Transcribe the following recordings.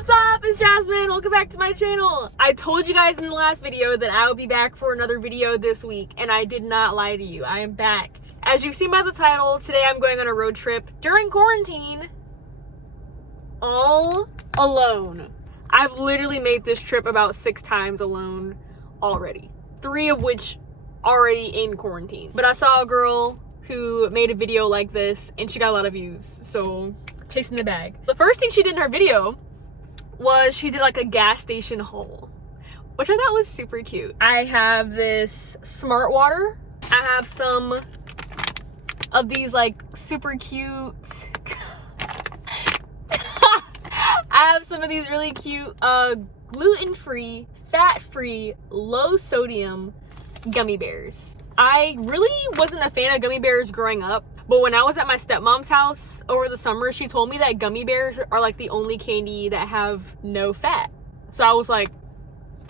What's up? It's Jasmine. Welcome back to my channel. I told you guys in the last video that I would be back for another video this week, and I did not lie to you. I am back. As you've seen by the title, today I'm going on a road trip during quarantine, all alone. I've literally made this trip about 6 times alone already, 3 of which already in quarantine. But I saw a girl who made a video like this and she got a lot of views, so chasing the bag. The first thing she did in her video was she did like a gas station haul, which I thought was super cute. I have this Smart Water. I have some of these like super cute I have some of these really cute gluten-free, fat-free, low sodium gummy bears. I really wasn't a fan of gummy bears growing up, but when I was at my stepmom's house over the summer, she told me that gummy bears are like the only candy that have no fat. So I was like,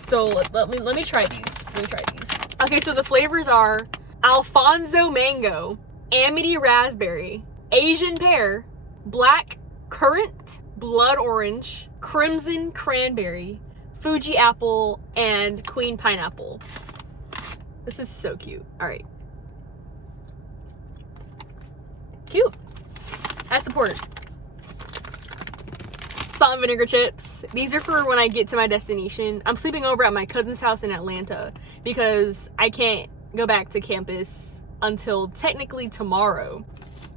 so let me try these. Okay, so the flavors are Alfonso Mango, Amity Raspberry, Asian Pear, Black Currant, Blood Orange, Crimson Cranberry, Fuji Apple, and Queen Pineapple. This is so cute. All right. Cute. I support it. Salt and vinegar chips. These are for when I get to my destination. I'm sleeping over at my cousin's house in Atlanta because I can't go back to campus until technically tomorrow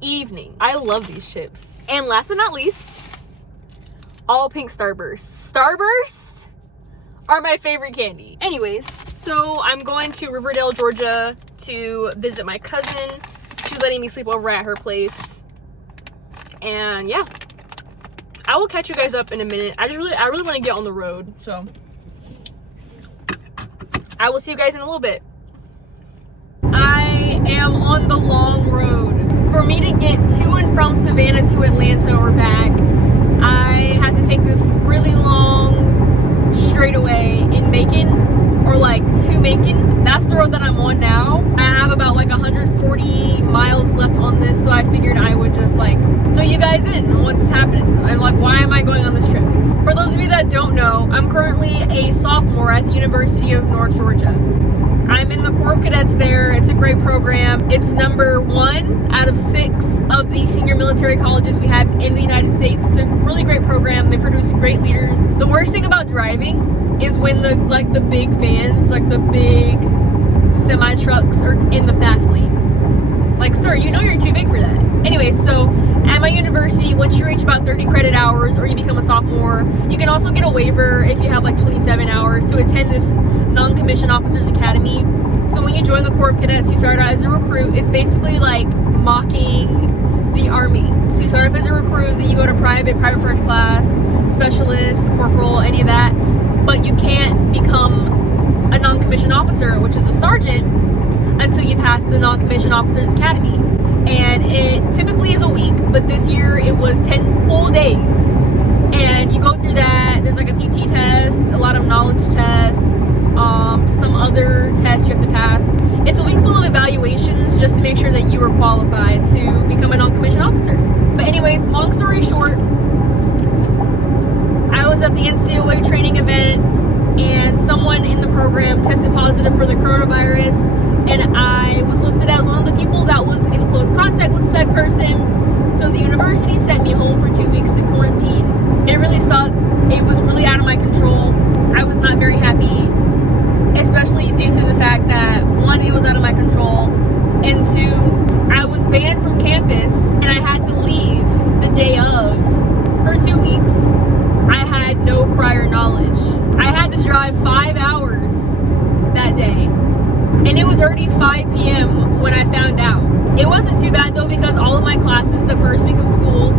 evening. I love these chips. And last but not least, all pink Starbursts. Starbursts are my favorite candy. Anyways, so I'm going to Riverdale, Georgia to visit my cousin. She's letting me sleep over at her place. And yeah, I will catch you guys up in a minute. I really want to get on the road, so I will see you guys in a little bit. I am on the long road. For me to get to and from Savannah to Atlanta or back, I had to take this really long straightaway in Macon, or like to Macon. That's the road that I'm on now. I have about like 140 miles left on this, so I figured I would just like fill you guys in on what's happening. I'm like, why am I going on this trip? For those of you that don't know, I'm currently a sophomore at the University of North Georgia. I'm in the Corps of Cadets there. It's a great program. It's number 1 out of 6 of the senior military colleges we have in the United States. It's a really great program. They produce great leaders. The worst thing about driving is when the big vans, like the big semi trucks are in the fast lane. Like, sir, you know you're too big for that. Anyway, so at my university, once you reach about 30 credit hours or you become a sophomore, you can also get a waiver if you have like 27 hours to attend this non-commissioned officers academy. So when you join the Corps of Cadets, you start out as a recruit. It's basically like mocking the army. So you start off as a recruit, then you go to private first class, specialist, corporal, any of that. But you can't become a non-commissioned officer, which is a sergeant, until you pass the non-commissioned officers academy. And it typically is a week, but this year it was 10 full days. And you go through that. There's like a PT test, a lot of knowledge tests, some other tests you have to pass. It's a week full of evaluations just to make sure that you are qualified to become a non-commissioned officer. But anyways, long story short, I was at the NCOA training event and someone in the program tested positive for the coronavirus, and I was listed as one of the people that was in close contact with said person. So the university sent me home for 2 weeks to quarantine. It really sucked. It was really out of my control. I was not very happy, especially due to the fact that 1, it was out of my control, and 2, I was banned from campus and I had to leave the day of for 2 weeks. I had no prior knowledge. I had to drive 5 hours that day, and it was already 5 p.m. when I found out. It wasn't too bad though, because all of my classes the first week of school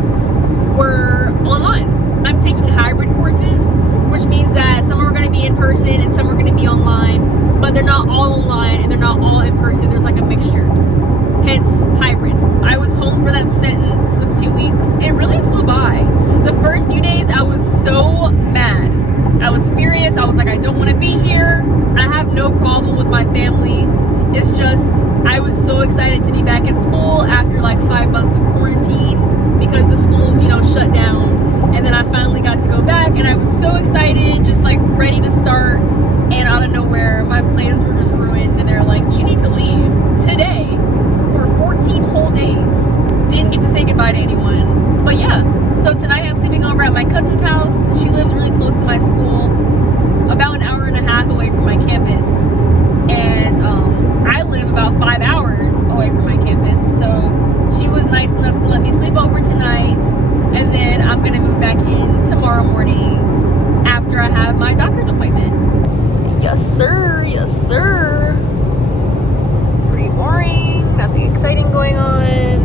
were online. I'm taking hybrid courses, which means that some are going to be in person and some are going to be online, but they're not all online and they're not all in person. There's like a mixture, hence hybrid. I was home for that sentence of 2 weeks. It really flew by. The first few days I was so mad. I was furious. I was like, I don't want to be here. I have no problem with my family. It's just I was so excited to be back at school after like 5 months of quarantine because the schools, shut down. And then I finally got to go back and I was after I have my doctor's appointment. Yes, sir. Yes, sir. Pretty boring. Nothing exciting going on.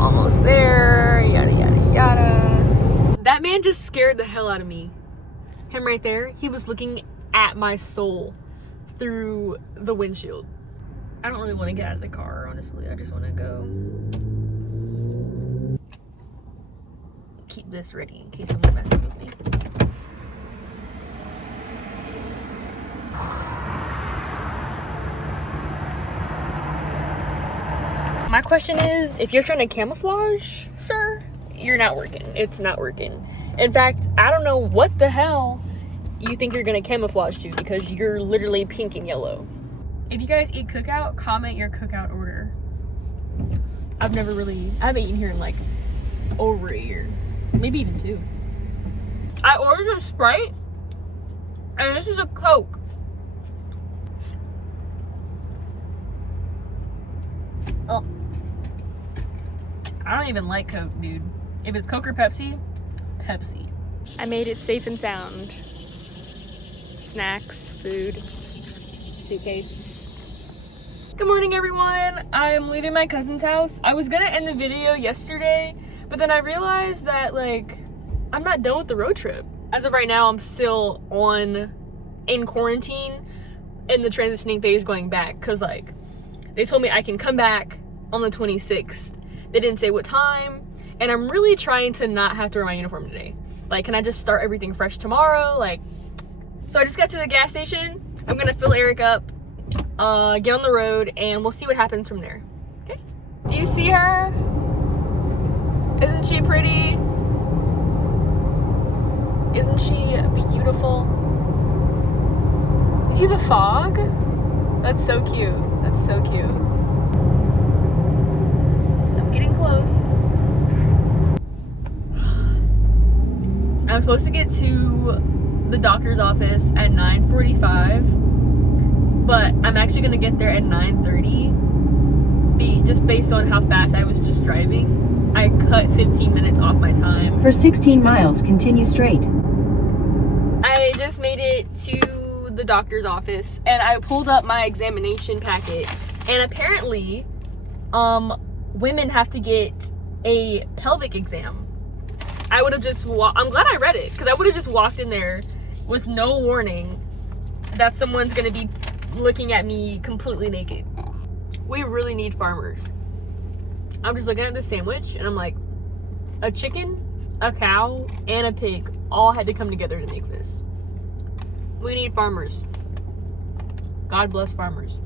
Almost there. Yada, yada, yada. That man just scared the hell out of me. Him right there. He was looking at my soul through the windshield. I don't really want to get out of the car, honestly. I just want to go. Keep this ready in case someone messes with me. My question is, if you're trying to camouflage, sir, you're not working. It's not working. In fact, I don't know what the hell you think you're gonna camouflage to, because you're literally pink and yellow. If you guys eat cookout, comment your cookout order. I haven't eaten here in like over a year. Maybe even 2. I ordered a Sprite, and this is a Coke. Ugh. I don't even like Coke, dude. If it's Coke or Pepsi, Pepsi. I made it safe and sound. Snacks, food, suitcase. Good morning, everyone. I'm leaving my cousin's house. I was gonna end the video yesterday, but then I realized that, like, I'm not done with the road trip. As of right now, I'm still in quarantine in the transitioning phase going back, because, like, they told me I can come back on the 26th. They didn't say what time, and I'm really trying to not have to wear my uniform today. Like, can I just start everything fresh tomorrow? Like, so I just got to the gas station. I'm gonna fill Eric up, get on the road, and we'll see what happens from there. Okay? Do you see her? Isn't she pretty? Isn't she beautiful? You see the fog? That's so cute. That's so cute. So I'm getting close. I'm supposed to get to the doctor's office at 9:45, but I'm actually gonna get there at 9:30. Just based on how fast I was just driving. I cut 15 minutes off my time. For 16 miles, continue straight. I just made it to the doctor's office, and I pulled up my examination packet, and apparently women have to get a pelvic exam. I would have just I'm glad I read it, because I would have just walked in there with no warning that someone's gonna be looking at me completely naked. We really need farmers. I'm just looking at this sandwich, and I'm like, a chicken, a cow, and a pig all had to come together to make this. We need farmers. God bless farmers.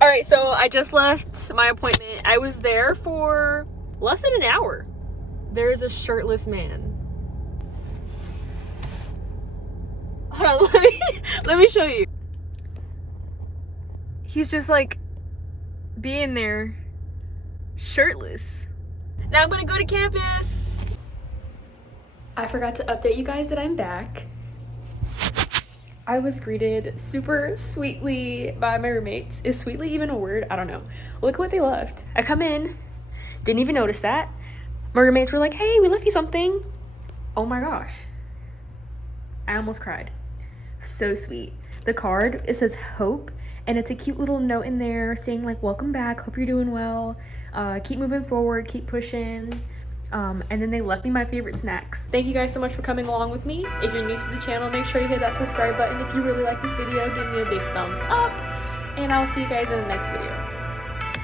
All right, so I just left my appointment. I was there for less than an hour. There is a shirtless man. Hold on, let me show you. He's just like being there, shirtless. Now I'm gonna go to campus. I forgot to update you guys that I'm back. I was greeted super sweetly by my roommates. Is sweetly even a word? I don't know. Look what they left. I come in, didn't even notice that. My roommates were like, hey, we left you something. Oh my gosh. I almost cried. So sweet. The card, it says hope, and it's a cute little note in there saying like, welcome back, hope you're doing well, keep moving forward, keep pushing. And then they left me my favorite snacks. Thank you guys so much for coming along with me. If you're new to the channel, make sure you hit that subscribe button. If you really like this video, give me a big thumbs up, and I'll see you guys in the next video.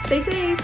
Stay safe.